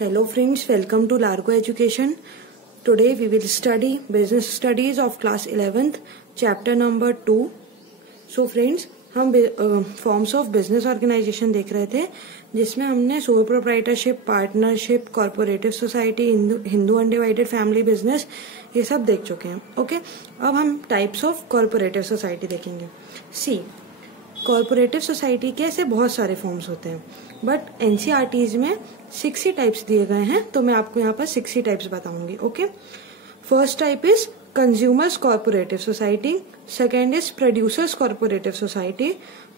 Hello friends, welcome to Largo Education. Today we will study Business Studies of class 11th, chapter number 2. So friends, हम forms of business organisation देख रहे थे, जिसमें हमने sole proprietorship, partnership, corporative society, Hindu undivided family business, ये सब देख चुके हैं. ओके, अब हम टाइप्स ऑफ कॉर्पोरेटिव सोसाइटी देखेंगे. सी, कॉर्पोरेटिव सोसाइटी के ऐसे बहुत सारे फॉर्म्स होते हैं, बट एनसीईआरटीज में 60 टाइप्स दिए गए हैं, तो मैं आपको यहाँ पर 60 टाइप्स बताऊंगी. Okay, first type is consumers cooperative society, second is producers cooperative society,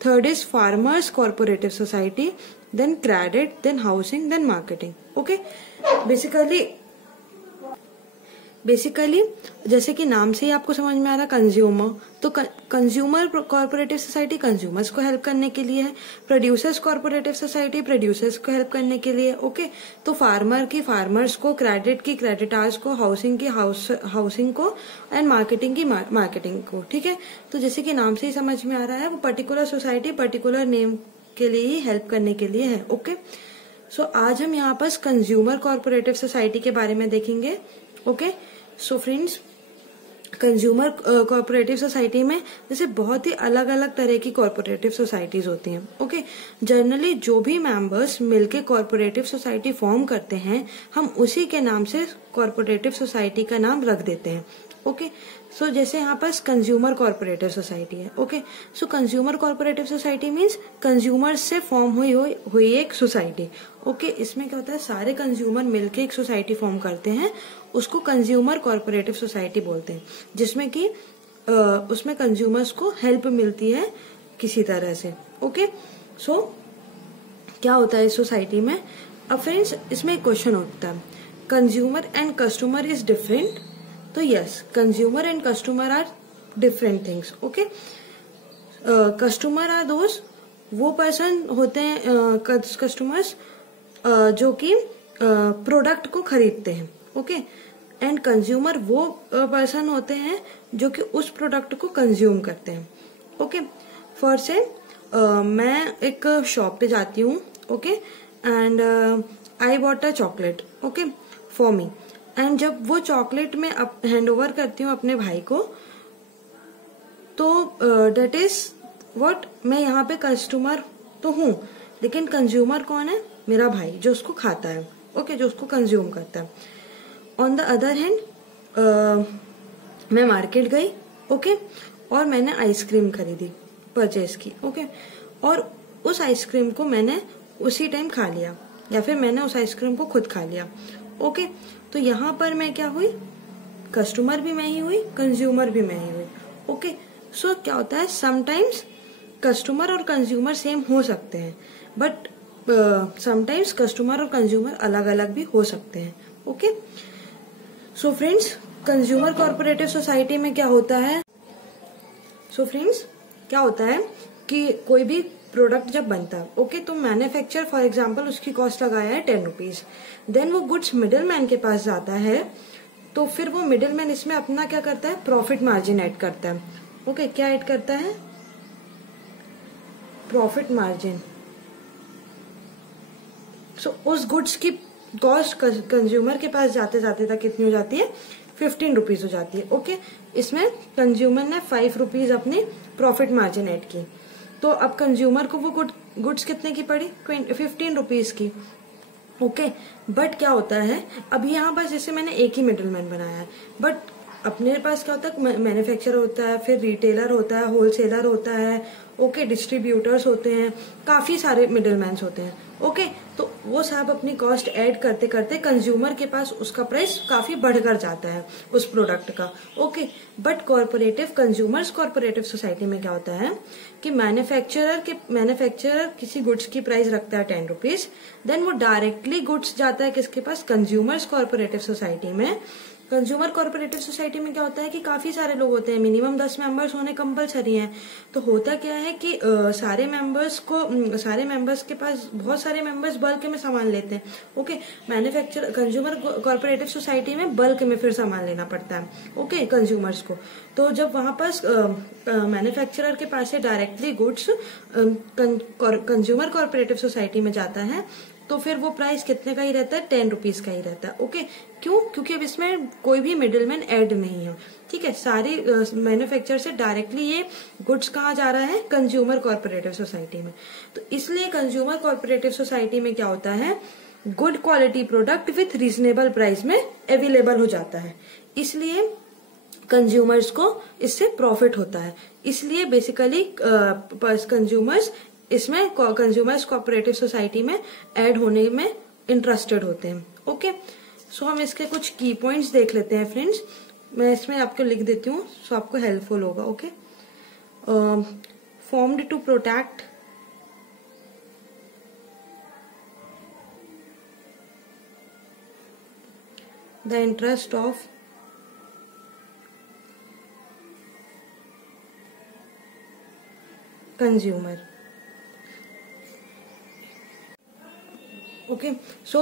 third is farmers cooperative society, then credit, then housing, then marketing. Okay, basically जैसे कि नाम से ही आपको समझ में आ रहा कंज्यूमर, तो कंज्यूमर कॉर्पोरेटिव सोसाइटी कंज्यूमर्स को हेल्प करने के लिए है, प्रोड्यूसर्स कॉर्पोरेटिव सोसाइटी प्रोड्यूसर्स को हेल्प करने के लिए. ओके, तो फार्मर की फार्मर्स को, क्रेडिट की क्रेडिटार्स को, हाउसिंग की हाउसिंग को, एंड मार्केटिंग की मार्केटिंग को. ठीक है, तो जैसे कि नाम से ही समझ में आ रहा है, वो पर्टिकुलर सोसाइटी पर्टिकुलर नेम के लिए ही हेल्प करने के लिए है. ओके, सो आज हम यहाँ पर कंज्यूमर कॉर्पोरेटिव सोसाइटी के बारे में देखेंगे. Okay, so friends, consumer corporative society में जैसे बहुत ही अलग अलग तरह की कॉर्पोरेटिव सोसाइटीज होती हैं. ओके, जनरली जो भी मेंबर्स मिलके कॉर्पोरेटिव सोसाइटी फॉर्म करते हैं, हम उसी के नाम से कॉर्पोरेटिव सोसाइटी का नाम रख देते हैं. ओके, सो जैसे यहाँ पर कंज्यूमर कॉर्पोरेटिव सोसाइटी है. ओके, सो consumer corporative society means consumer से फॉर्म हुई एक सोसाइटी. ओके, इसमें क्या होता है, सारे कंज्यूमर मिलके एक सोसाइटी फॉर्म करते हैं, उसको कंज्यूमर कॉर्पोरेटिव सोसाइटी बोलते हैं, जिसमें कि उसमें कंज्यूमर्स को हेल्प मिलती है किसी तरह से. ओके, सो क्या होता है इस सोसाइटी में. अब फ्रेंड्स, इसमें एक क्वेश्चन होता है, consumer and customer is different. तो yes, consumer and customer are different things. Okay, customer are दोस्त वो पर्सन होते हैं, कस्टमर्स जो कि प्रोडक्ट को खरीदते हैं. ओके, एंड कंज्यूमर वो पर्सन होते हैं जो कि उस प्रोडक्ट को कंज्यूम करते हैं. ओके, फॉर से मैं एक शॉप पे जाती हूँ. Okay, and I bought a chocolate. Okay, for me, and जब वो चॉकलेट मैं हैंड ओवर करती हूँ अपने भाई को, तो डेट इज व्हाट, मैं यहाँ पे कस्टमर तो हूँ, लेकिन कंज्यूमर कौन है, मेरा भाई जो उसको खाता है. ओके, जो उसको कंज्यूम करता है. ऑन द अदर हैंड मैं मार्केट गई. ओके, और मैंने आइसक्रीम खरीदी, परचेज की. ओके, और उस आइसक्रीम को मैंने उसी टाइम खा लिया, या फिर मैंने उस आइसक्रीम को खुद खा लिया. ओके, तो यहाँ पर मैं क्या हुई, कस्टमर भी मैं ही हुई, कंज्यूमर भी मैं ही हुई. ओके, सो क्या होता है, समटाइम्स कस्टमर और कंज्यूमर सेम हो सकते हैं, बट समटाइम्स कस्टमर और कंज्यूमर अलग अलग भी हो सकते हैं. Okay, so friends, consumer corporative society में क्या होता है, क्या होता है कि कोई भी प्रोडक्ट जब बनता है, ओके, तो मैन्युफैक्चर फॉर एग्जांपल उसकी कॉस्ट लगाया है 10 रुपीज, देन वो गुड्स मिडिल मैन के पास जाता है, तो फिर वो मिडिल मैन इसमें अपना क्या करता है, प्रॉफिट मार्जिन ऐड करता है. ओके, क्या ऐड करता है, प्रॉफिट मार्जिन. सो उस गुड्स की कॉस्ट कंज्यूमर के पास जाते जाते तक कितनी हो जाती है, 15 रुपीज हो जाती है. ओके, इसमें कंज्यूमर ने 5 रुपीज अपनी प्रॉफिट मार्जिन ऐड की, तो अब कंज्यूमर को वो गुड्स कितने की पड़ी, 15 रुपीज की. ओके, बट क्या होता है, अभी यहाँ पर जैसे मैंने एक ही मिडिलमैन बनाया है, बट अपने पास क्या होता है, मैन्युफैक्चरर होता है, फिर रिटेलर होता है, होलसेलर होता है. ओके, डिस्ट्रीब्यूटर्स होते हैं, काफी सारे मिडिलमैन होते हैं. ओके, तो वो सब अपनी कॉस्ट ऐड करते करते कंज्यूमर के पास उसका प्राइस काफी बढ़कर जाता है उस प्रोडक्ट का. Okay, but consumers cooperative society में क्या होता है कि मैन्युफैक्चरर किसी गुड्स की प्राइस रखता है 10 रुपीज, देन वो डायरेक्टली गुड्स जाता है किसके पास, कंज्यूमर्स कॉर्पोरेटिव सोसाइटी में. कंज्यूमर कॉर्पोरेटिव सोसाइटी में क्या होता है कि काफी सारे लोग होते हैं, मिनिमम 10 मेंबर्स होने कंपलसरी हैं. तो होता क्या है कि सारे मेंबर्स के पास बहुत सारे मेंबर्स बल्क में सामान लेते हैं. ओके, कंज्यूमर कॉर्पोरेटिव सोसाइटी में बल्क में फिर सामान लेना पड़ता है. ओके, कंज्यूमर्स को. तो जब वहां पास मैन्युफैक्चरर के पास से directly goods consumer corporative society में जाता है, तो फिर वो प्राइस कितने का ही रहता है, 10 रुपीज का ही रहता है। ओके, क्यों? क्योंकि अब इसमें कोई भी मिडिलमैन ऐड नहीं है। ठीक है, सारी मैन्युफैक्चरर से डायरेक्टली ये गुड्स कहाँ जा रहा है, कंज्यूमर कोऑपरेटिव सोसाइटी में। तो इसलिए कंज्यूमर कोऑपरेटिव सोसाइटी में क्या होता है, good quality product with reasonable price में अवेलेबल हो जाता है, इसलिए कंज्यूमर्स को इससे प्रॉफिट होता है। इसलिए बेसिकली कंज्यूमर्स इसमें कंज्यूमर्स कोऑपरेटिव सोसाइटी में ऐड होने में इंटरेस्टेड होते हैं। ओके, सो हम इसके कुछ की पॉइंट्स देख लेते हैं फ्रेंड्स। मैं इसमें आपको लिख देती हूँ, सो आपको हेल्पफुल होगा। Okay, formed to protect the interest of consumer. Okay, so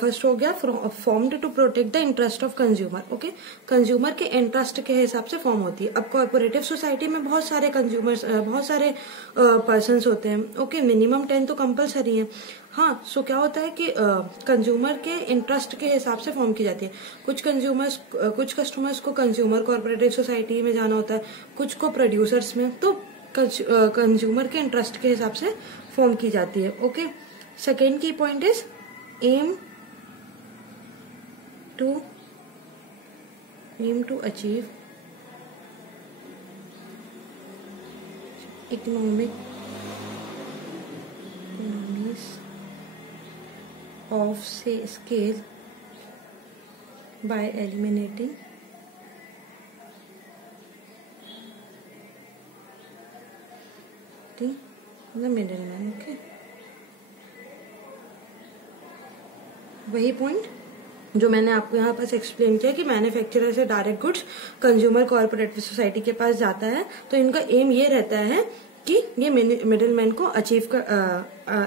first हो गया formed to protect the interest of consumer. Okay, consumer के इंटरेस्ट के हिसाब से फॉर्म होती है। अब कोऑपरेटिव सोसाइटी में बहुत सारे कंज्यूमर्स, बहुत सारे पर्सन्स होते हैं। ओके, मिनिमम 10 तो कंपलसरी है। हाँ, सो क्या होता है कि कंज्यूमर के इंटरेस्ट के हिसाब से फॉर्म की जाती है। कुछ कस्टमर्स को कंज्यूमर कोऑपरेटिव सोसाइटी में जाना होता है, कुछ को प्रोड्यूसर्स में। तो कंज्यूमर के इंटरेस्ट के हिसाब से फॉर्म की जाती है। ओके, सेकेंड की point is aim to achieve economies of scale by eliminating the middleman. Okay, वही पॉइंट जो मैंने आपको यहाँ पास एक्सप्लेन किया कि मैन्युफैक्चरर से direct goods consumer cooperative society के पास जाता है, तो इनका एम ये रहता है कि ये मिडलमैन को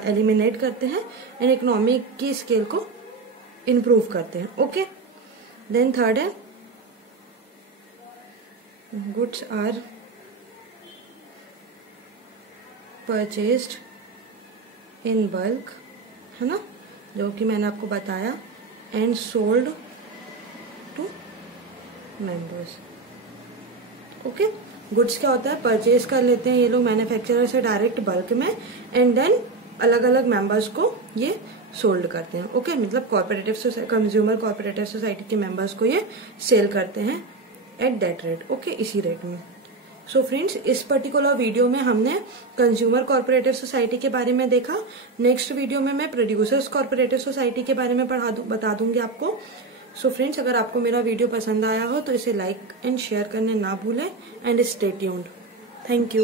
एलिमिनेट करते हैं एंड इकोनॉमी की स्केल को इम्प्रूव करते हैं। ओके, देन थर्ड है goods are purchased in bulk, है ना, जो कि मैंने आपको बताया, and sold to members. Okay, goods क्या होता है, परचेज कर लेते हैं ये लोग मैन्युफैक्चरर से डायरेक्ट बल्क में, एंड देन अलग अलग मेंबर्स को ये सोल्ड करते हैं। ओके, मतलब कंज्यूमर कोऑपरेटिव सोसाइटी के मेंबर्स को ये सेल करते हैं एट दैट रेट। ओके, इसी रेट में। सो फ्रेंड्स, इस पर्टिकुलर वीडियो में हमने कंज्यूमर कोऑपरेटिव सोसाइटी के बारे में देखा। नेक्स्ट वीडियो में मैं प्रोड्यूसर्स कोऑपरेटिव सोसाइटी के बारे में बता दूंगी आपको। सो फ्रेंड्स, अगर आपको मेरा वीडियो पसंद आया हो तो इसे लाइक एंड शेयर करने ना भूलें and stay tuned. Thank you.